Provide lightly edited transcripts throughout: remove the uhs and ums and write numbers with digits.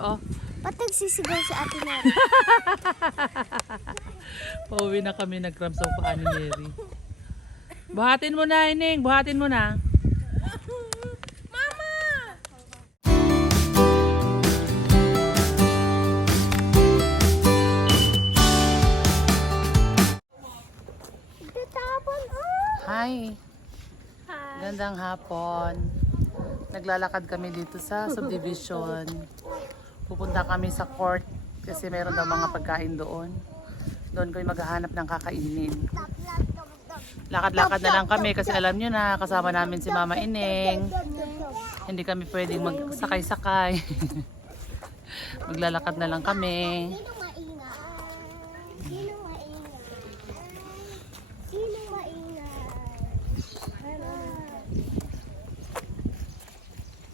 Oh. Ba't nagsisigaw si Ate Mary? Pauwi na kami, nag-cramp sa upaan ni Mary. Buhatin mo na, Ining. Buhatin mo na. Mama! Tatapon, Hi. Hi. Gandang hapon. Naglalakad kami dito sa subdivision. Pupunta kami sa court kasi meron daw mga pagkain doon. Doon kami maghahanap ng kakainin. Lakad-lakad na lang kami kasi alam nyo na kasama namin si Mama Ineng. Hindi kami pwedeng magsakay-sakay. Maglalakad na lang kami. Sino maingay? Sino maingay? Sino maingay?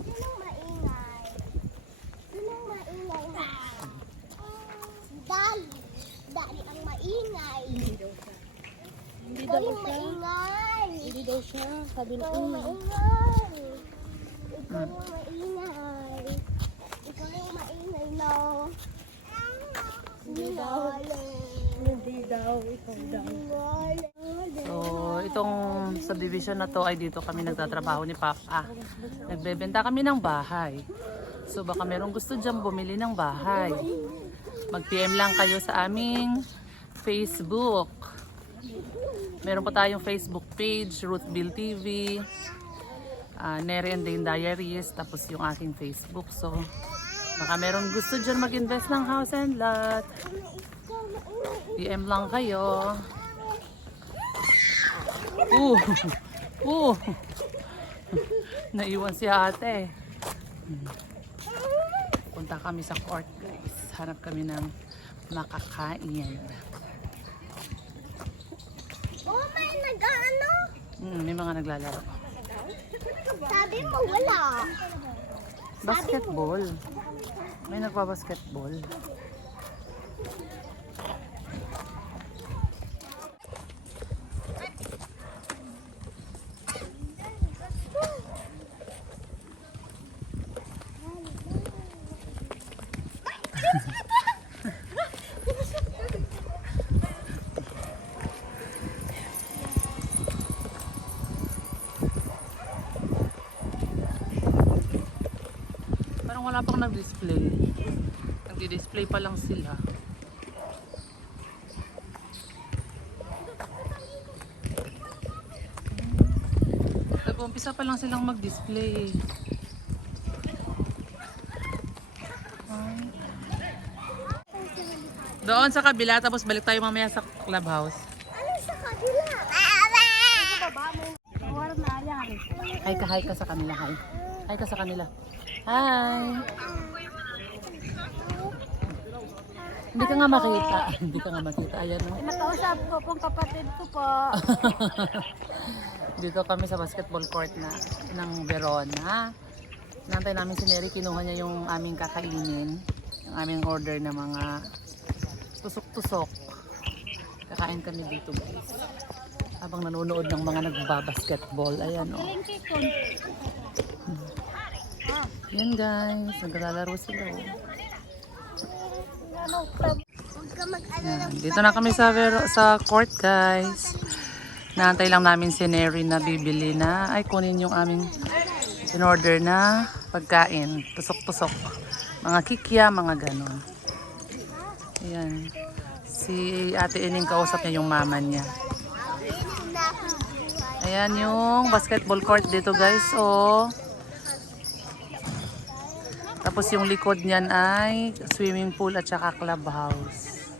Sino maingay? Sino maingay? Daddy. Daddy ang maingay. Ikaw yung maingay. Hindi daw siya, sabi Ikaw niya. yung maingay. Ikaw yung maingay. Ikaw yung maingay, no? Hindi daw, ikaw daw. So, itong subdivision na to ay dito kami nagtatrabaho ni Papa. Nagbebenta kami ng bahay. So, baka merong gusto dyan bumili ng bahay. Mag-PM lang kayo sa aming Facebook. Meron pa tayong Facebook page, Ruthville TV, Neri and Dane Diaries, tapos yung aking Facebook. So, baka meron gusto dyan mag-invest ng house and lot. PM lang kayo. Naiwan si ate. Punta kami sa court, guys. Hanap kami ng makakain. Oh, may nag-ano? May mga naglalaro. Sabi mo wala. Basketball. May nagpa-basketball. Parang wala pang nag-display. Nagdi-display pa lang sila. Nag-umpisa pa lang silang mag-display. Doon sa kabila, tapos balik tayo mamaya sa clubhouse. Ano sa kabila? Hi ka sa kanila, hi. Hi ka sa kanila. Hi! Hindi ka nga makita. Hindi ka nga makita. Ayan o. Nakausap ko pong kapatid ko po. Dito kami sa basketball court na ng Verona. Nantay namin si Neri. Kinuha niya yung aming kakainin. Yung aming order na mga tusok-tusok. Kakain kami dito, guys. Habang nanonood ng mga nagbabasketball. Ayan o. Yan guys, naglalaro sila. Huwag ka mag-alala. Yan. Dito na kami sa court guys. Naantay lang namin si Neri na bibili na. Ay, kunin yung aming in-order na pagkain. Tusok-tusok. Mga kikya, mga ganon. Ayan. Si Ate Ining kausap niya yung mama niya. Ayan yung basketball court dito guys. Oh. Tapos yung likod niyan ay swimming pool at saka clubhouse.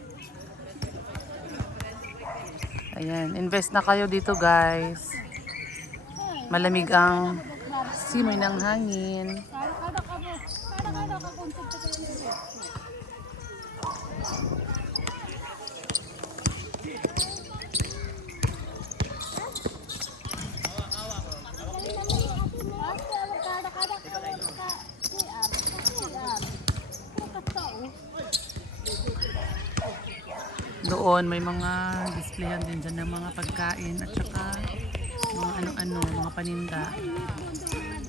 Ayan, invest na kayo dito guys. Malamig ang simoy ng hangin. Doon may mga displayan din dyan ng mga pagkain at saka mga ano-ano, mga paninda.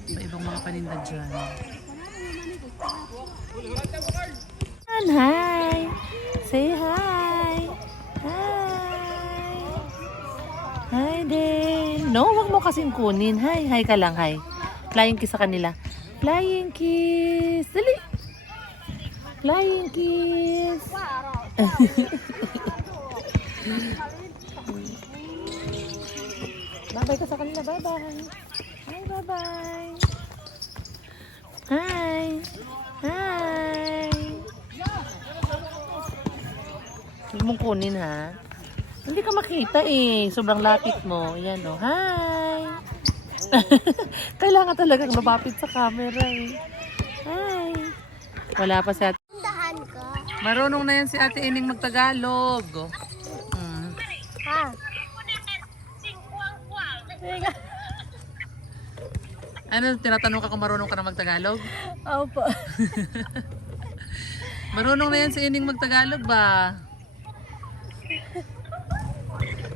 Iba-ibang mga paninda dyan. Din, hi! Say hi! Hi! Hi, Din! No, wag mo kasing kunin. Hi, hi ka lang, hi. Flying kiss sa kanila. Flying kiss! Dali! Flying kiss! Bye-bye ka sa kanila. Bye-bye! Hi, bye-bye! Hi! Hi! Huwag mong kunin, ha? Hindi ka makita eh. Sobrang lapit mo. Yan o. Hi! Kailangan talagang lumapit sa camera eh. Hi! Wala pa si ate. Dahan ka. Marunong na yan si ate Ining magtagalog. Ha? Ano, tinatanong ka kung marunong ka na magtagalog? Opo. Marunong na yan si Ining magtagalog ba?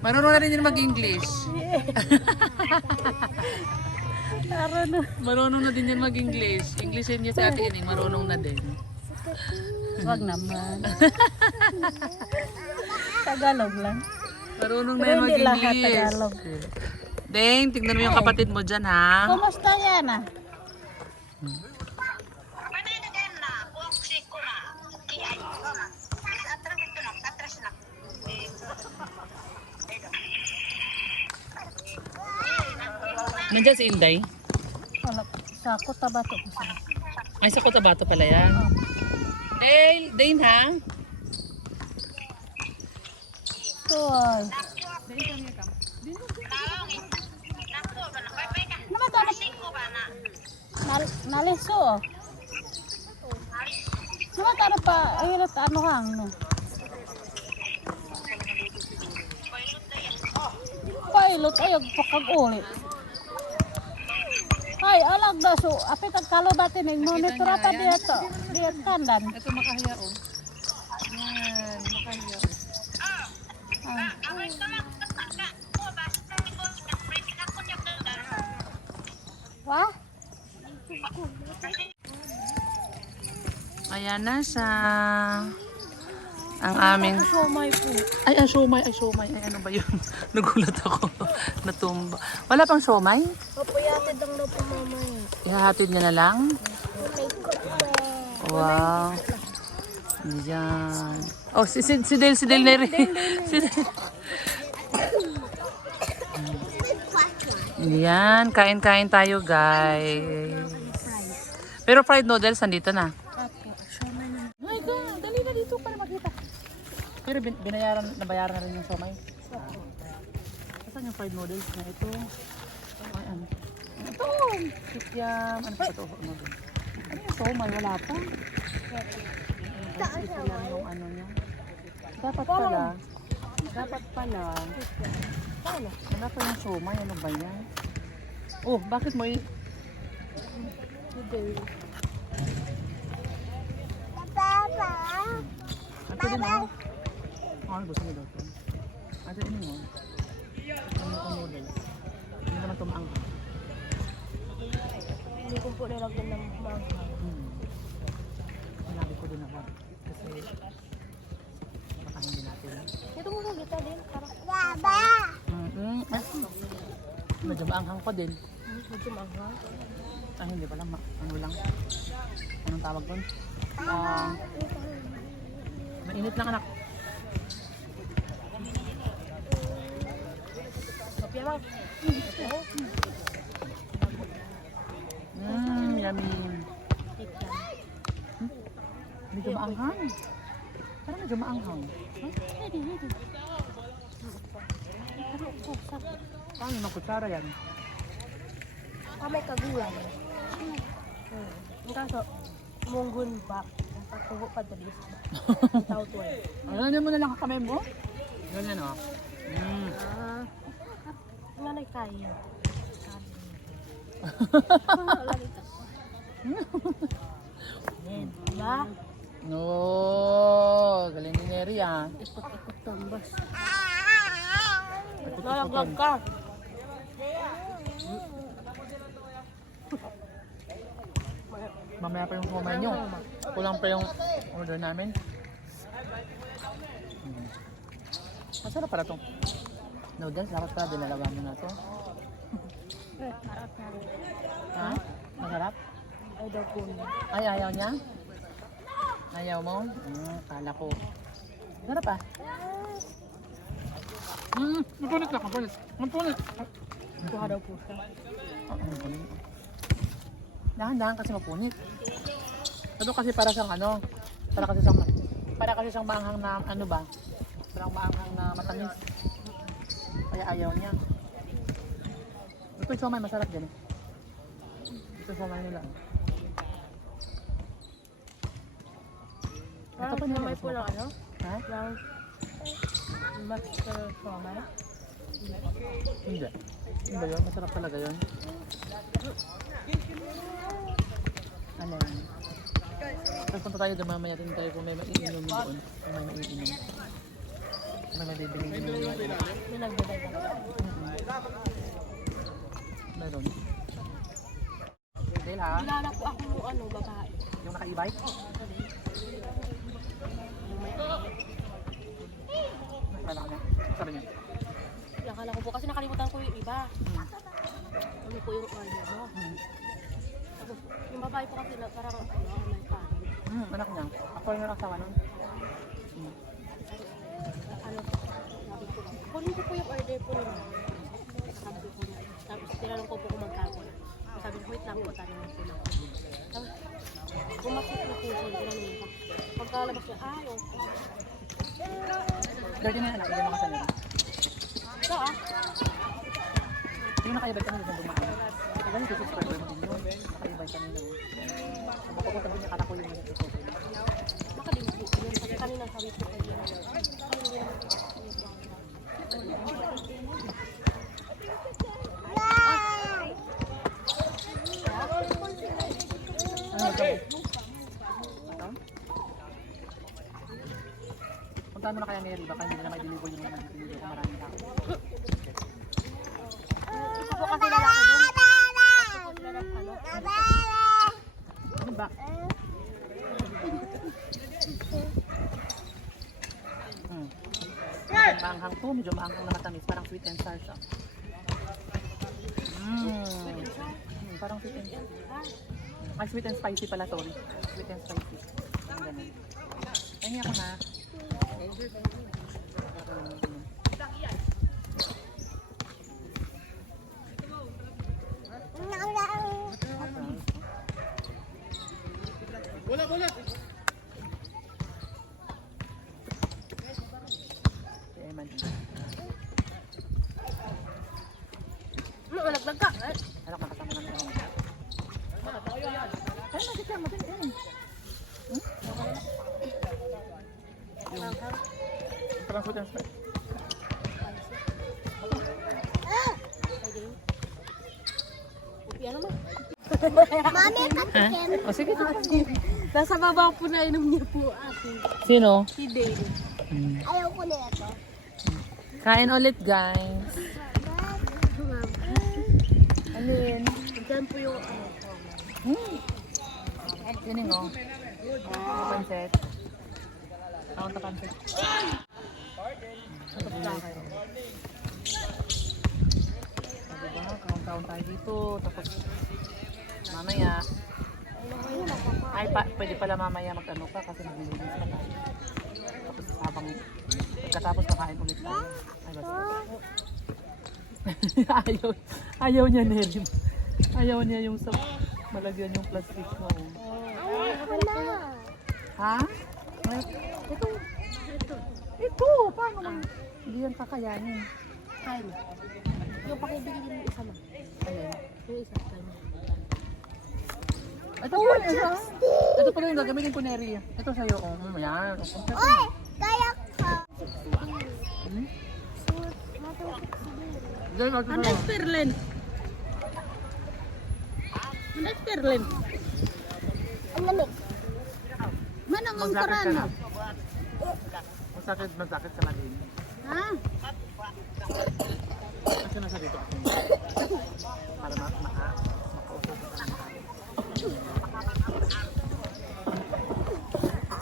Marunong na rin yun mag-English. Marunong na din yan mag-English. Englishin niya si ate Ining, marunong na din. Wag naman. Tagalog lang. Marunong na Pero yan hindi lahat mag-English. Tagalog. Deng, tignan mo yung kapatid mo dyan ha. Kumusta yan ah? Nandiyan si Inday. Wala. Sa Cotabato ko sila. Ay, sa Cotabato pala yan. Dane ha? So, ay. Naliso oh. Naman ano pa, hirot ano hang no? Pilot ayog pakag-uli. Ay, alag na so, apit ang kalobati ning monitor pa dito. Diyat kandan. Ito makahiya oh. Yan, makahiya oh. Ah. Wah? Ayan na siya. Ang aming... Somay po. Ay, siomay. Ay, ano ba yun? Nagulat ako. Natumba. Wala pang siomay? Papayatid ang na po mamaya. Ihahatid niya na lang? May kutswe. Wow. Yan. Oh, si Del na rin. Yan, kain-kain tayo guys. Pero fried noodles, nandito na. Ay, dali na dito para makita. Pero nabayaran na rin yung somay. Saan yung fried noodles na ito? Ay, ano? Ito! Kikyam. Ano pa ito? Ano yung somay? Wala pa. Ito lang yung ano niya. Dapat pala. Wala pa yung somay. Ano ba yan? Oh, bakit mo Papa. Ate din mo? Ano gusto mo daw ito? Ate din mo? Ano yung noodles? Hindi naman tumaang. Hindi ko po nilagyan ng mangga. Sinabi ko din ako. Kasi baka hindi natin. Ito muna kita din. Baba. Medyo maanghang ko din. Medyo mangga. Ah, hindi pala. Ano lang. Anong tawag doon? Mainit lang anak. Kopya lang. Yummy. Medyo maanghang. Parang medyo maanghang. Paano yung kutsara yan? May kagulang. Ang kaso, munggun back. Pagkubo pa dali. Tao to eh. Ano mo na lang kamay mo? Ganyan o. Nanay kaya. Diba? No, galing ni Neri ah. Ikot-ikot tambas. Ikot-ikotin. Nalaglag ka. Mamaya pa yung kumain nyo. Kulang pa yung order namin. Masarap pala itong noodles. Dapat pala dinalawa mo na ito. Ha? Masarap? Ay, daw po niya. Ay, ayaw niya? Ayaw mo? Kala ko. Masarap ah. Mapunit na, mapunit. Mapunit. Kuha daw po siya. Mapunit. Dahan-dahan kasi mapunit. Ito kasi para siyang ano, para kasi siyang maanghang na ano ba? Parang maanghang na matamis. Kaya ayaw niya. Ito yung siomay, masarap din. Ito yung siomay nila. Ito pa nila. May pulang ano? Ha? Yung master somay. Hindi. Hindi ba yun? Masarap talaga yun. Ano yun? Tapos punta tayo doon mamaya. Tingin tayo kung may maiinom doon. Kung may maiinom. May mabibili doon. May nagbibay ka. Meron. Dahil ha? Kilala ko ako yung ano, babae. Yung naka-e-bike? Nakala ka niya? Sabi niya? Nakala ko po kasi nakalimutan ko yung iba. Ano po yung order mo? Tapos, yung babae po kasi na parang ano, may parang. Anak niya. Ako yung nakasawa nun. Ano, sabi ko, kunin ko po yung order po nila. Sabi ko, tapos tinanong ko po kung magkano. Sabi ko, wait lang po, tanong ko na. Tapos, bumakit na po siya, tinanong ko. Pagkalabas siya, ay, okay. Dahil na anak, hindi makasanira. Ito ah. Yung naka-e-bike kami doon dumaan. Kaya yung subscriber mo din yun. Naka-e-bike kami na. Mapapunta din niya, kala ko yung nag-ito. Baka din po. Yun, kasi kanina sabi ko kayo. Ano ito? Puntahan mo na kaya Mary, baka hindi na may deliver yung deliver kung maraming tao. Isa po kasi lalaki doon. Tapos sila ng ano. Ano ba? Maanghang to, medyo maanghang na matamis, parang sweet and sour siya. Parang sweet and ay, sweet and spicy pala, sorry. Sweet and spicy. Ang ganun. Ay, ako na. Malaglag ka. Anak, nakasama namin ako. Ay, magkikya mo din. Parang sweet and spicy. Upi, ano man? Mami, patikim. O, sige. Nasa baba po na inom niya po ako. Sino? Si Dale. Ayaw ko na ito. Kain ulit, guys. Alin? Diyan po yung ano. Yun o. Pansit. Kaunta pansit. Ito pala kayo. Diba? Kaunta-kaunta tayo dito. Tapos mamaya. Ay, pwede pala mamaya mag-ano ka kasi naglilinis ka tayo. Tapos habang pagkatapos makain ulit tayo. Ay, basta. ayaw niya, Nerim. Ayaw niya yung sa malagyan yung plastic mo. Ayaw ko na. Ha? Ito. Ito. Paano man? Hindi yan kakayanin. Kain. Yung pakibigin yung isa mo. Ayan. Yung isa. Kain. Ito po. Ito pala yung gagamitin ko, Neri. Ito sa'yo. Ayan. Oy, kaya ko. Andas Perlen. Andas Perlen. Ang lamig. Manang ang Magsakit ka na. karana. Magsakit ka na din. Ha? Kasi nasa dito ako. Para makausap ka na.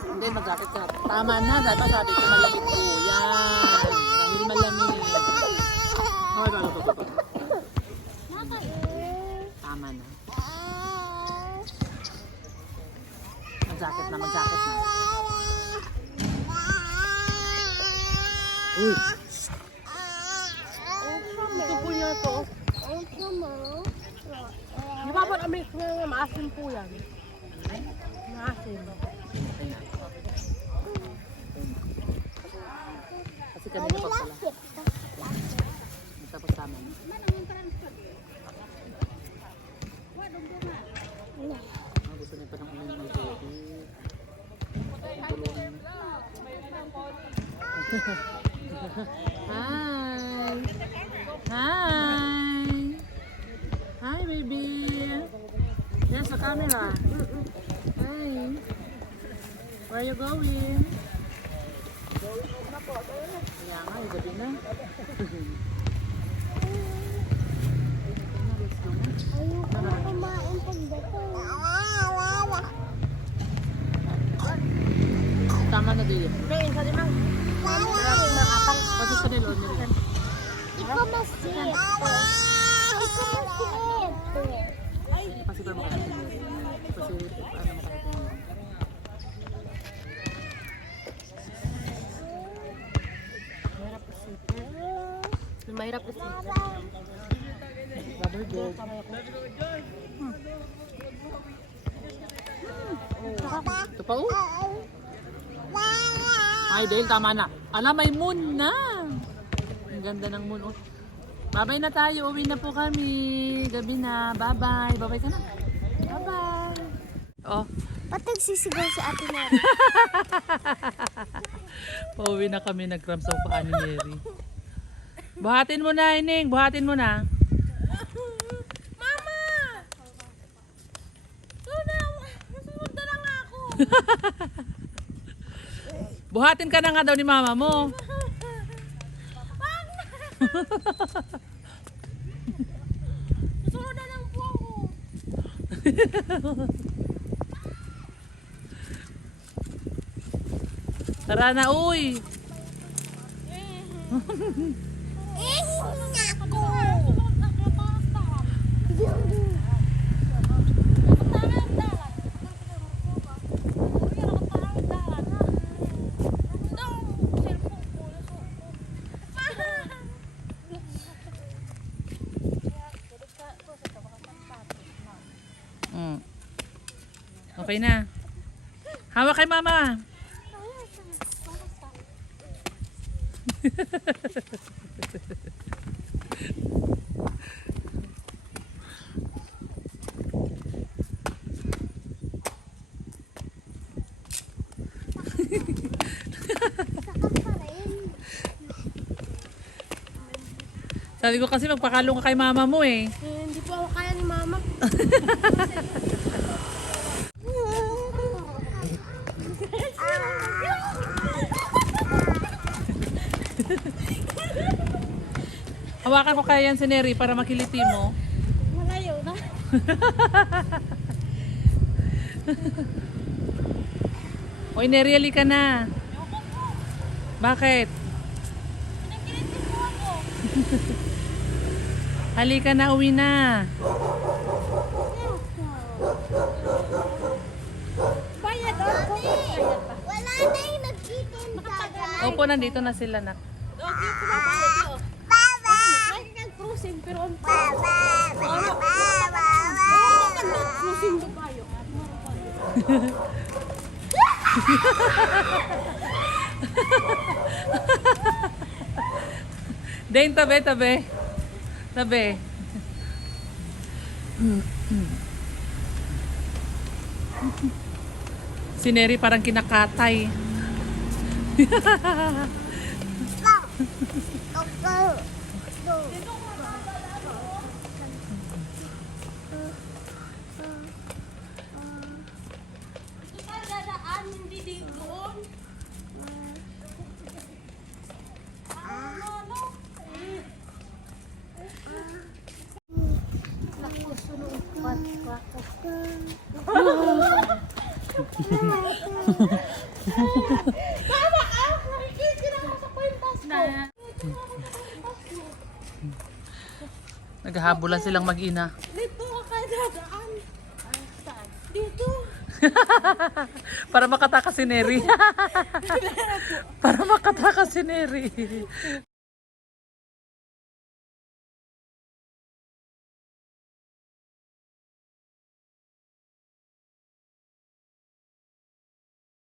Hindi, mag-jacket ka. Tama na, dapat sabi ko malamig po. Yan. Dahil malamig. Hoy, ba. Tama na. Mag-jacket na, mag-jacket na. Uy! Ito po niya to. Di ba ba't amin maasim po yan? Maasim. Kasi kanina pa pala. Tapos tama na. Gusto niya pa ng ulan ng baby. Hi! Hi! Hi, baby! There's the camera. Hi! Where are you going? Kaya nga, gabi na. Ayoko na kumain pagdating. Tama na din. May isa din mang. Pasok ka nila, nila. Ikaw masit. Ikaw masit. Pasok ka makarating. Kasi, ano makarating. Mahirap kasi. Rubber dog. Ito pa oh. Ay, Dale, tama na. Alam, may moon na. Ang ganda ng moon. Oh. Bye-bye na tayo. Uwi na po kami. Gabi na. Bye-bye. Bye-bye ka na. Bye-bye. Oh. Ba't nagsisigaw si Ate Mary? Pauwi na kami. Nag-cramp sa upaan ni Mary. Buhatin mo na, Ining. Buhatin mo na. Mama! Susunod na lang ako. Buhatin ka na nga daw ni mama mo. Susunod na lang po ako. Tara na, uy. Okay na. Hawak kay mama. Sabi ko kasi magpakalong ka kay mama mo eh. Hindi po ako kaya ni mama. Hawakan ko kaya yan si Neri para makiliti mo. Malayo na. Oy, Neri, halika na. Bakit? Nagkilitin po ako. Halika na, uwi na. Bayad ako. Wala na yung nagkitin ka. Opo, nandito na sila na. Okay, kumabayad yun. Lagi kang cruising, pero ang cruising na tayo. Dane, tabi, tabi. Tabi. Si Neri parang kinakatay. Dadaan, hindi din doon. Ano? Mama, kinakasok ko yung pasko. Naghahabulan silang mag-ina. Dito ka dadaan. Dito. Para makatakas si Neri. Para makatakas si Neri.